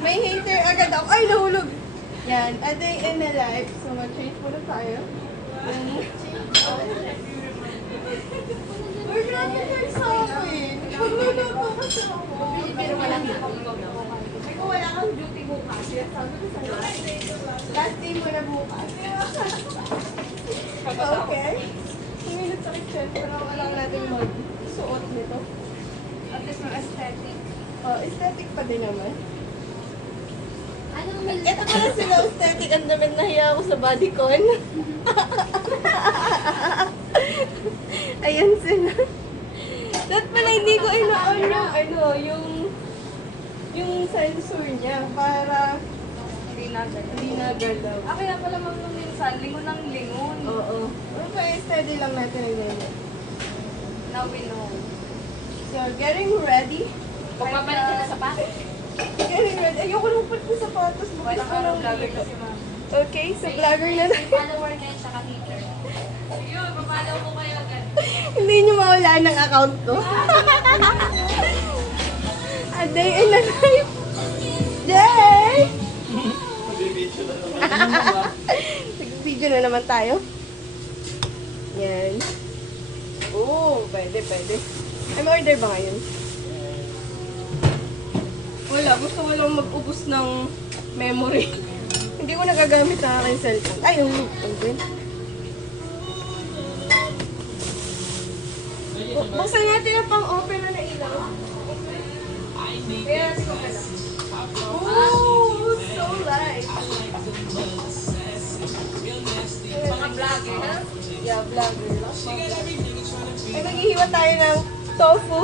May hater agad ako. Ay, nahulog! Yan, a day in a life. So, mag-change muna tayo. Uy, grabe guys sa akin. Magluluto kasi ako. Pero wala na. Ay, kung wala kang duty bukas, sabi ko sa'yo. Last day mo na bukas. Okay. Kumilit sa kitchen, pero kailangan natin mag-suot nito. At least mga aesthetic. Oh, aesthetic pa din naman. Anong mali? Ito pala sila aesthetic. Ang damit nahiya ako sa bodycon. Ayan sila. Dapat pala hindi ko ino-on yung sensor niya para Hindi na ganun. hindi na galaw. Ah, kaya pala nung minsan, lingon ng lingon. Oo. Pero pa-steady lang natin ang ganyan. Now we know. So, getting ready. Pagpapalit ka na sa packet. Getting ready. Ayoko nung put ko sapatos. Bukis Wala ko ka lang ng vlogger dito. kasi ma'am. Okay, so vlogger na tayo. Follower ka tsaka teacher. Yun, papalaw ko kayo agad. Hindi nyo mawalaan ng account ko. A day in a life. Jay! Nag-video na naman tayo. Yan. Oo, pwede. Ay, may order ba ngayon? Wala, gusto ko lang mag-ubos ng memory. Hindi ko nagagamit ng aking cellphone. Ay, yung open. Buksan natin yung pang-open na ilaw. Kaya natin ko pala. Oh, so light. Mga vlogger, ha? Yeah, vlogger. Ay, maghihiwa tayo ng tofu.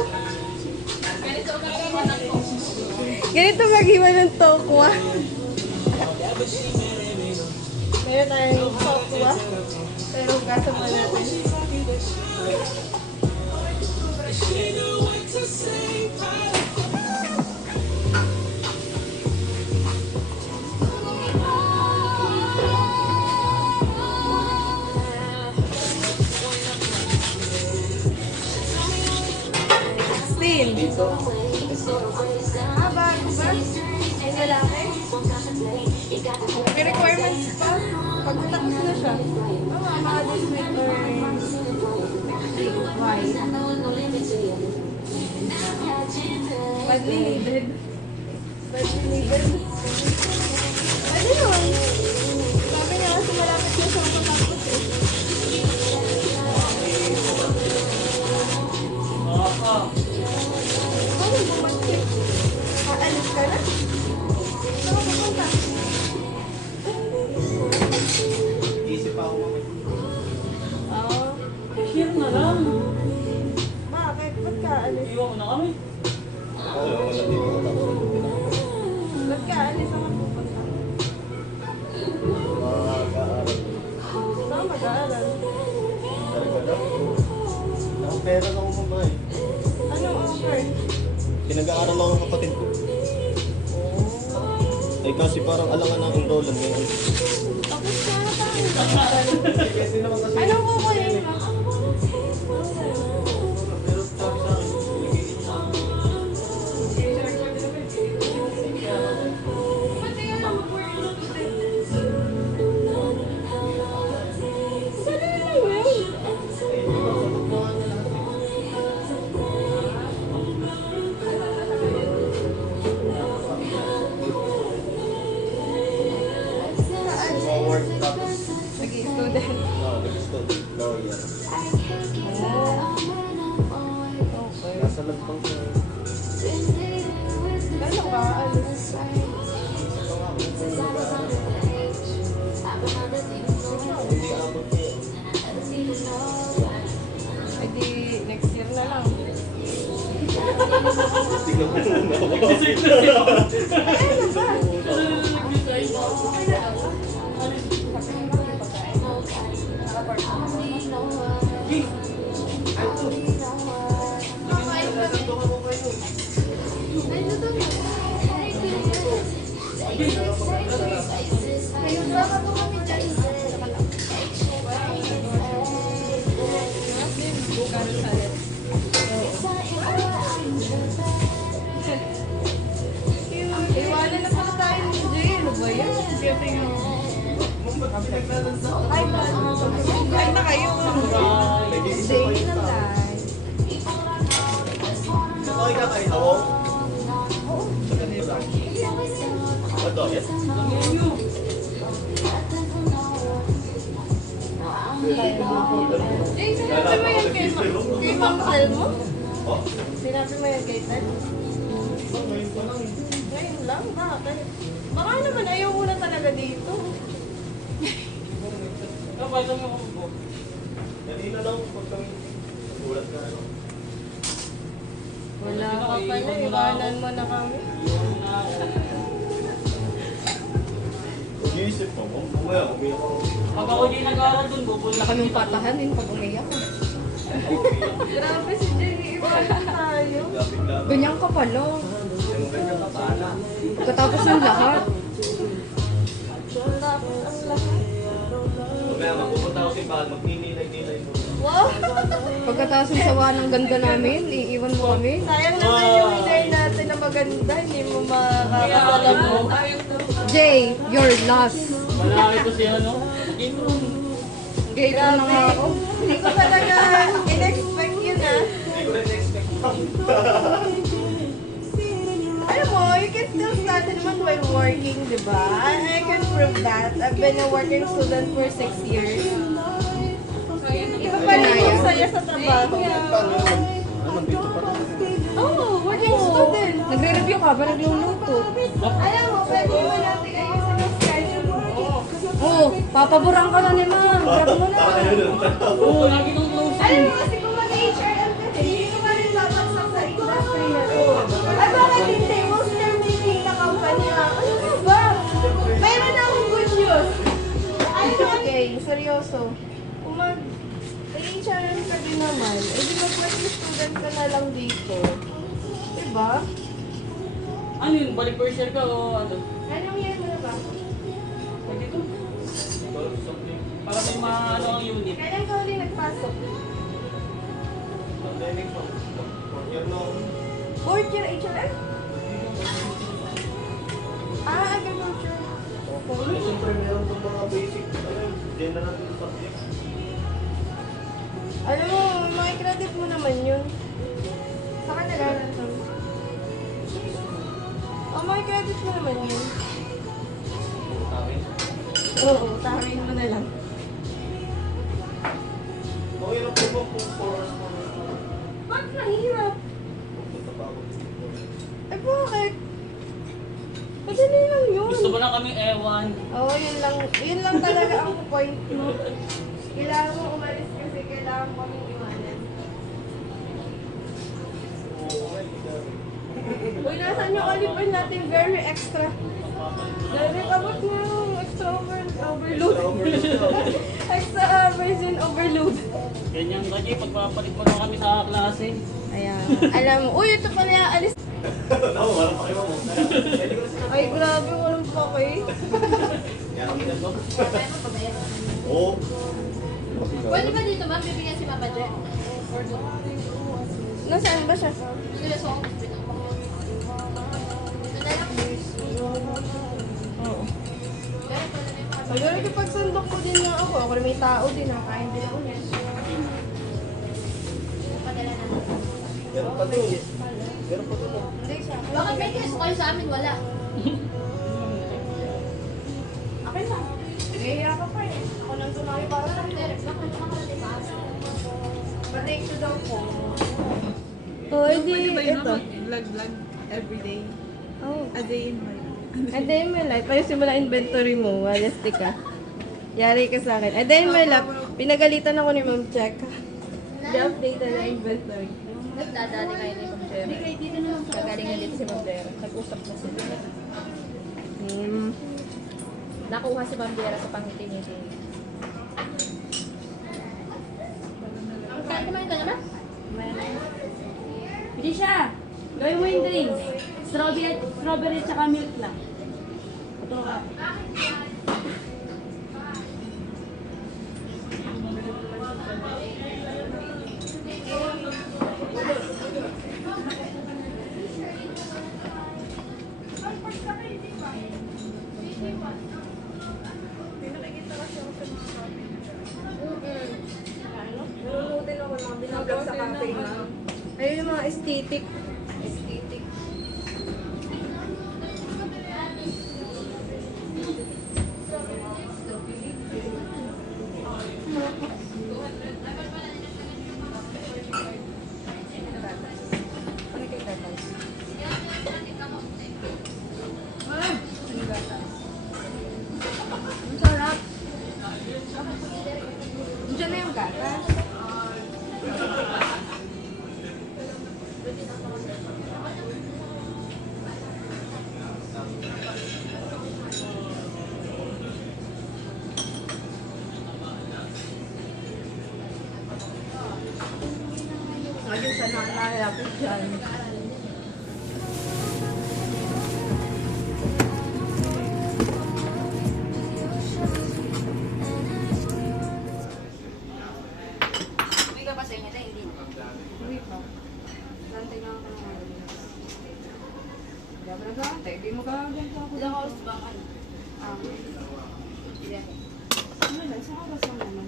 Ganito ang magagawa ng post. Ganito maghiwa ng tokwa. Meron tayong tokwa. Pero gasa pa natin. Steam. Ah, bago ba? Ay, lalaki? May requirements pa? Pag natapos na siya. Mga this week or next week. Why? Badly needed. Badly needed. Pwede yun. Sabi niya kasi malapit na siya matapos eh. Ano bumagtik? Aalis ka na? Saan ka pupunta? Isip pa ako mamay. Oo. Share na lang. Bakit? Ba't ka aalis? Iwan ko na kami. Oo, wala din ako tapos. Ba't ka aalis? Saan ka pupunta? Mag-aaral. Saan ka mag-aaral? Talaga na. Ang pera na ako mamay. Anong offer? Pinag-aaral ako ng kapatid ko. Eh kasi parang alangan ng enrollan ngayon. Tapos na tayo. Kasi naman kasi. Anong kukunin mo? Pero sabi sa akin, Sali lang yun. work tapos. Sige, student. Nag-study. Lawyer. Okay. Nasa lagpang sa... Gano'n ka? Alis? Isa pa nga, kung mag-aaral. Hindi abot niya. Ay di, next year na lang. Tignan mo muna ako. Ano ba? Iwanan na pala kasi nga. Ay, ay na kayo. Day na live. Okay ka kayo, hawak? Ito, yes? Jay, sinabi mo yan kay Ma'am Sel mo? Oh? Sinabi mo yan kay Ted? Ngayon pa lang eh. Ngayon lang, bakit? Baka naman ayaw mo na talaga dito. Kanina lang, pag kami nagulat ka ano. Wala ka pala, iwanan mo na kami. Mag-iisip mo, kung kumaya, umiyak ako. Pag ako di nag-aaral dun, bubula Wala kaming patahanin pag umiyak. Grabe si Jenny, iwanan tayo. Bigla-bigla. Ganyan ka pala. Yung ganyan ka pala. Pagkatapos ng lahat. Pagkatapos ng lahat. Mamaya magpupunta ako sa Ibahan, magninilay-nilay mo. Wow! Pagkatapos ng sawa ng ganda namin, iiwan mo kami. Sayang naman yung winner natin na maganda, hindi mo makakasalam mo. Jay, you're lost. Malaki ko siya, no? Gay ko na nga ako. Hindi ko talaga in-expect yun ah. Hindi ko rin expect Alam mo, you can still study naman while working, di ba? I can prove that. I've been a working student for 6 years. Iba pa rin yung saya sa trabaho. Oh, working student. Nagre-review ka ba? Nagluluto? Alam mo, pwede mo natin ayusin yung schedule mo. Oo, papaborang ka na ni ma'am. Grab mo na. Oo, lagi kong close. Alam mo kasi kung mag-HRM kasi, hindi ko pa rin babagsak sa industry na to. Ay bakit hindi? Most terminating na company ah. Ano ba? Mayroon na akong good news. Ay, okay, seryoso. Kung mag-HRM ka din naman, eh di mag-working student ka na lang dito. Diba? Ano yun? Balik first year ka o ano? Anong year mo na ba? Pwede ko. Para may mga ano ang unit. Kailan ka ulit nagpasok? Pandemic pa. Year long. Fourth year HRM? Ah, agriculture. Okay, siyempre meron itong mga basic, general subjects. Alam mo, makikredit mo naman yun. Saka nag-aaral ka. Oh, makikredit mo naman yun. Amin. Oo, takin mo na lang. Okay lang po ba kung 4 hours mo na Bakit mahirap? pupunta pa ako? Eh, bakit? Madali lang yun. Gusto mo lang kami ewan. Oo, yun lang talaga ang point mo. Kailangan mo umalis kasi kailangan mo kaming iwanan. Uy, nasan yung oliver natin? Very extra. Very kabot mo yung extra overload. Extra virgin overload. Ganyan ka, Jay. Pagpapalit mo lang kami sa klase. Ayan. Alam mo, uy, ito pala yung alis. Tama, walang pakiwa mo. Pwede ko na sinabi. Ay, grabe, walang pake. Yan ang ginagawa. Oo. Pwede ba dito ma'am, bibigyan si Papa Jet? Or doon? Nasaan ba siya? Sila sa office dito. Doon na lang. Oo. Pero pwede na yung mga Ay, pero kapag sandok ko din nga ako, ako na may tao din, nakain din ako niya. padala natin. Meron pa doon. Meron pa doon. Hindi siya. Bakit may kiss kayo sa amin? Wala. Okay lang. Nahiya ka pa eh. Ako nang tumawi para sa Pero bakit makakalating pa? Patake ko daw po. Oh, edi, Pwede ba yun ito. mag-vlog everyday? Oh. A day in my life. A day in my life. Ayusin mo lang inventory mo. Walastik ka. Yari ka sa akin. A day in my life. Pinagalitan ako ni Ma'am Check. Di-update na inventory. Nagdadali kayo ni Ma'am Jera. Hindi kayo dito naman. Kagaling na dito si Ma'am Jera. Nag-usap na sila. Nakuha si Ma'am Jera sa pangiti-ngiti. Kaya kumain ka naman? Hindi siya. Gawin mo yung drinks. Strawberry tsaka milk lang. Ito ka. mga aesthetic. Aesthetic. Ang sarap. Diyan na yung gatas. Ngayon sa nanayapit dyan. Uwi ka pa sa inyo, hindi. Uwi pa. Lantay na ako ng ano. Hindi ako nag-aantay. Hindi mo gagawin ako. Ilang oras ba ang ano? Hindi. Ano lang, sa oras lang naman.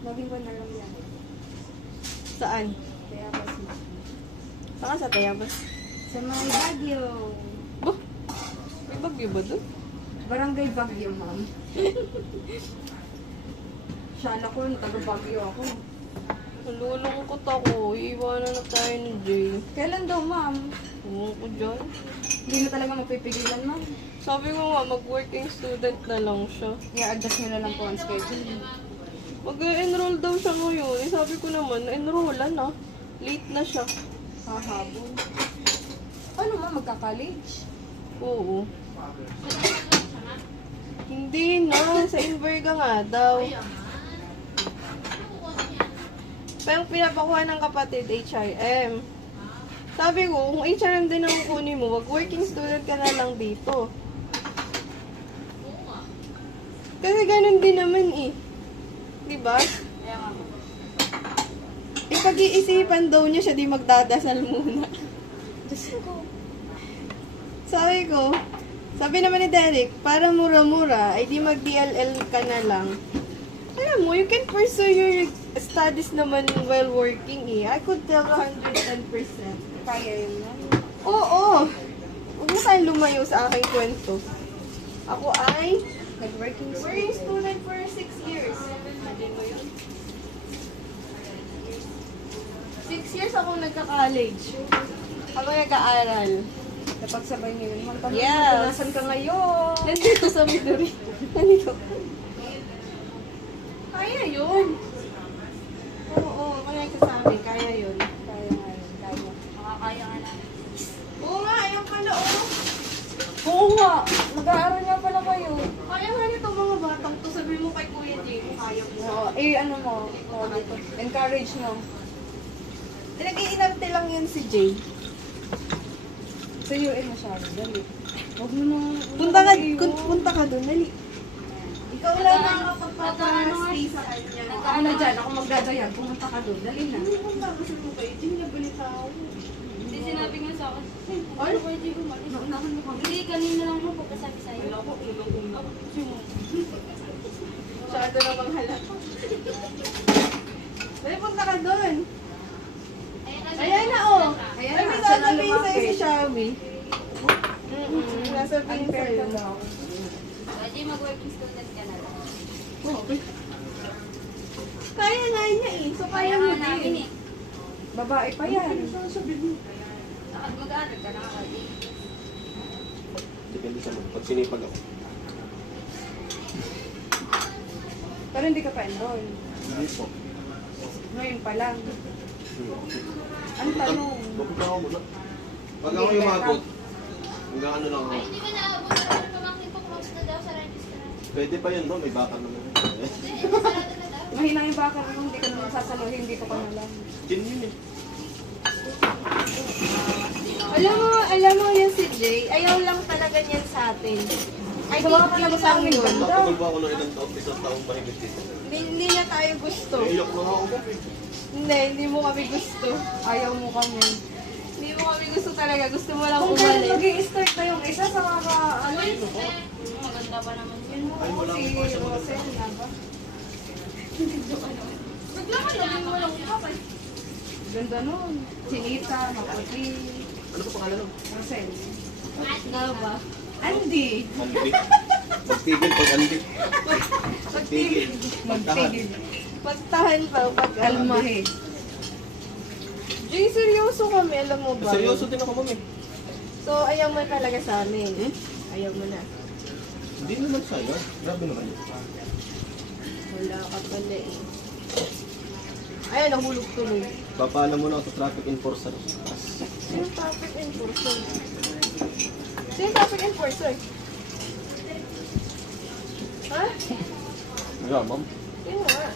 Laging ba na lang yan? Saan? Kaya ba si... Saan ka sa Tayabas? Sa may Baguio. Oh, may bagyo ba doon? Barangay Baguio, ma'am. Siya na ko, taga Baguio ako. Nalulungkot ako. Iiwanan na tayo ni Jay. Kailan daw, ma'am? Ewan ko dyan. Hindi na talaga mapipigilan, ma'am. Sabi ko nga, mag-working student na lang siya. I-adjust nyo na lang po ang schedule. Mag-enroll daw siya ngayon. Eh, sabi ko naman, na-enrollan na. Late na siya. Hahabol. Paano, ma'am? Magka-college? Oo. Hindi na. Sa Inverga nga daw. Pero pinapakuha ng kapatid, HRM. Sabi ko, kung HRM din ang kunin mo, mag-working student ka na lang dito. Kasi ganun din naman eh. Diba? Kaya nga, ma'am. Ipag-iisipan daw niya siya di magdadasal muna. Sabi naman ni Derek, para mura-mura, ay di mag-DLL ka na lang. Alam mo, you can pursue your studies naman while working eh. I could tell 110%. Kaya yun, ma'am. Oo! Huwag mo tayong lumayo sa aking kwento. Ako ay Nag-working working student. student for 6 years. Imagine mo yun? 6 years akong nagka-college. Habang nag-aaral. Napagsabay niyo yun, ma'am. Paano Yes. nasan ka ngayon? Nandito sa Midori. Nandito. Kaya yun. Oo, kaya ka sa amin. Kaya yun. Kaya nga yun, kaya. Makakaya nga namin. Oo nga, ayun pala oh. Oo nga! Mag-aaral nga pala kayo. Kaya nga nito mga batang to. Sabi mo kay Kuya Jay kung kaya mo. Oo, ano mo, dito. Encourage mo. Nag-iinarte lang yun si Jay. Sa UN masyado, dali. Huwag mo na... Punta ka doon, dali. Ikaw lang nakakapagpapastay sa kanya. Ano dyan, ako magdadayan, pumunta ka doon, dali na. Punta ka sa Kuya Jay, nabalita ako. Hindi sinabi nga sa akin. Ay, Naunahan mo kami. Hindi, kanina lang mo pagkasabi sa'yo. masyado namang halata. Dali, punta ka doon. Ayan na oh. Ayan Ay, na, may saan ang sasabihin sa'yo si lumapit? Xiaomi. Sasabihin Unfair sa'yo. ka daw. Pwede mag-working student ka na lang. Kaya nga niya eh. So, Kaya kaya mo nga namin din. eh. Babae pa yan. Saka mag-aaral ka na kasi. Depende sa mga. Pag sinipag ako. Pero hindi ka pa enroll. Hindi po. Ngayon pa lang. Ang tanong, Pupunta ako muna. Pag ako yung magot, hanggang ano lang ako. Hindi ka naabot na rin pamangkin ko close na daw sa register. Pwede pa yun, no? May baka naman. Sarado na daw. mahina yung bakar mo, hindi ka naman sasaluhin, hindi ko pa nalang. Yun yun eh. Alam mo yan si Jay, ayaw lang talaga niyan sa atin. Ay, Gumawa ka na ba sa amin yun. ganda? Nakapagod ba ako ng isang taong mahigit dito? Hindi niya tayo gusto. Iyak na ako. Hindi mo kami gusto. Ayaw mo kami. Hindi mo kami gusto talaga. Gusto mo lang Kung kailan bumalik. mag-i-start na yung isa sa mga ano yun mo. Maganda pa naman yun. Ay, wala Si akong pasok. Rosel na ba? Bigla ka lang mo lang kapal. Ganda nun. Chinita, maputi. Ano pa pangalan nun? Rosel. Gaba. Andy. Andi. Magtigil pag andi. Magtigil. Magtigil. Pagtahan pa, Kalmahe. Jay, seryoso kami, alam mo ba? Seryoso din ako, ma'am eh. So, ayaw mo talaga sa amin. Ayaw mo na. Hindi naman sa'yo. Grabe naman yun. Wala ka pala eh. Ayun, nahulog tuloy. Papaalam mo na ako sa traffic enforcer. Sino traffic enforcer? Sino traffic enforcer? Ha? Yeah, ma'am. Sino nga?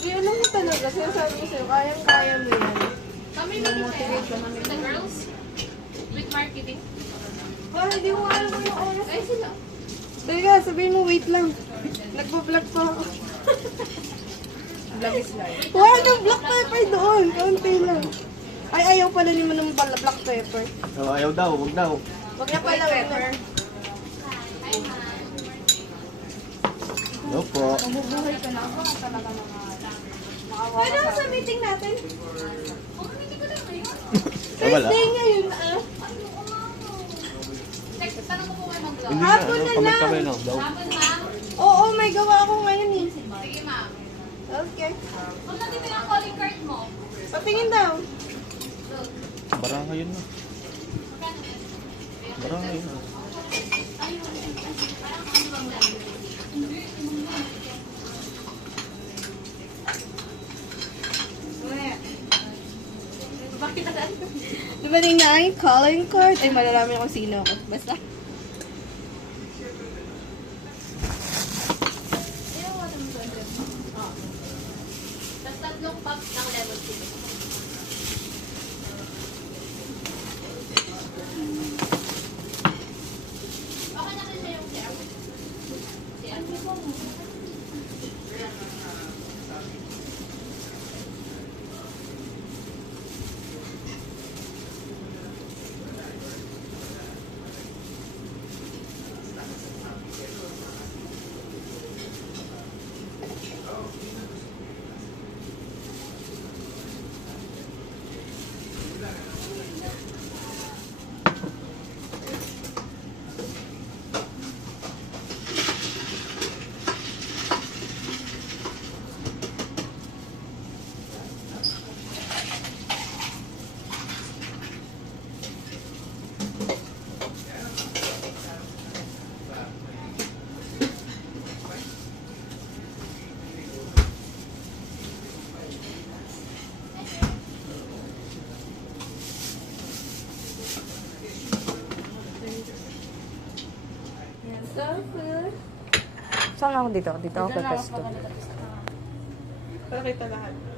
Di, alam mo talaga, sinasabi ko sa'yo, kayang-kaya mo yan. Kami mag-motivate with the girls. With marketing. Ah, hindi mo alam kung yung oras. Ay, sila. Teka, sabihin mo, wait lang. Nagpa-vlog pa ako. Vlog is life. Wala ng black pepper doon. Kaunti lang. Ay, ayaw pala ni mo ng black pepper. Oh, ayaw daw, huwag daw. Huwag na pala, pepper. No po. Mabubuhay ka na ako. Talaga mga Pwede mo sa meeting natin? Wala. Thursday ngayon, ah. Text, tanong mo kung may mag-vlog. Hindi Hapon na, na ano, lang. kamay-kamay lang daw. Hapon, ma'am. Oo, may gawa ako ngayon eh. Sige, ma'am. Okay. Kung nandito yung calling card mo, Patingin daw. Baranga yun na. Baranga yun na. Dumating na ang calling card. Ay, malalaman kung sino ako. Basta. tapos tatlong packs ng level 6. Okay na siya yung share. Saan ako dito? Dito ako pagkasto. Para kita lahat.